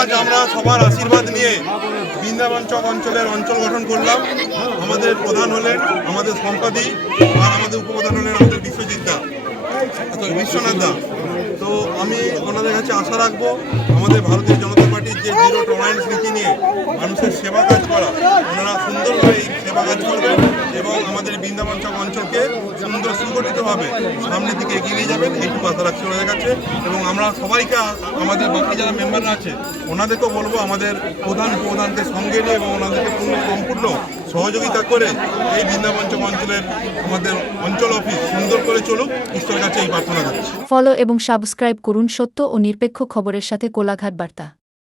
আজ আমরা সবার আশীর্বাদ নিয়ে বৃন্দাবন চক অঞ্চলের অঞ্চল গঠন করলাম। আমাদের প্রধান হলেন আমাদের সম্পাদী, আর আমাদের উপপ্রধান হলেন আমাদের বিশ্বনাথ দা। তো আমি ওনাদের কাছে আশা রাখবো আমাদের ভারতীয় জনতা পার্টির যে জিরো টলারেন্স নীতি নিয়ে মানুষের সেবা কাজ করা, ওনারা সুন্দরভাবে এই সেবা কাজ করবেন এবং আমাদের বৃন্দাবন চক অঞ্চলকে সুন্দর সুগঠিতভাবে সামনের দিকে এগিয়ে নিয়ে যাবেন, এইটুকু আশা রাখছি ওনাদের কাছে। এবং আমরা সবাইকে, আমাদের বাকি যারা মেম্বাররা আছে ওনাদেরকেও বলবো আমাদের প্রধানকে সঙ্গে নিয়ে এবং ওনাদেরকে সম্পূর্ণ সহযোগিতা করে এই বৃন্দাবন চক অঞ্চলের আমাদের অঞ্চল অফিস সুন্দর করে চলুক, ঈশ্বরের কাছে এই প্রার্থনা করছি। ফলো এবং সাবস্ক্রাইব করুন সত্য ও নিরপেক্ষ খবরের সাথে কোলাঘাট বার্তা।